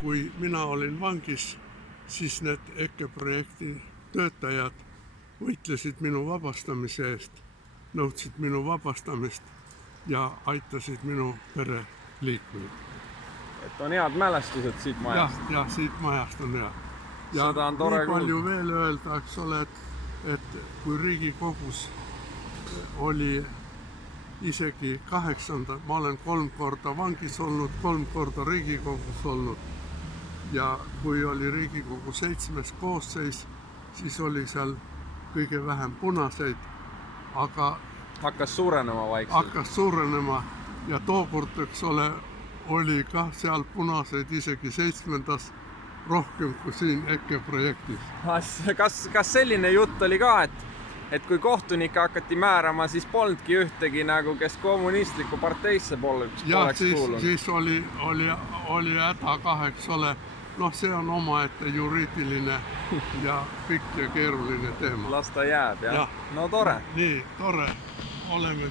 Kui mina olin vangis, siis need EKE-projekti töötajad võitlesid minu vabastamise eest, nõudsid minu vabastamist ja aitasid minu pereliikmeid. Et on head mälestused siit majast. Ja siit majast on hea. Ja Seda on tore nii palju veel öelda, eks ole, et kui Riigikogus oli isegi 8. Ma olen 3 korda vangis olnud, 3 korda Riigikogus olnud. Ja kui oli Riigikogu 7. koosseis, siis oli seal kõige vähem punaseid, aga Hakkas suurenema vaikselt. hakkas suurenema ja tookord, eks ole, oli ka seal punaseid isegi 7. rohkem kui siin EKE-projektis. Kas selline jutt oli ka, et kui kohtunikke hakati määrama, siis polnudki ühtegi nagu, kes kommunistliku parteisse poleks kuulunud? Siis oli häda ka, eks ole. Noh, see on omaette juriidiline ja pikk ja keeruline teema. Las ta jääb, jah? No tore. Nii, tore. Oleme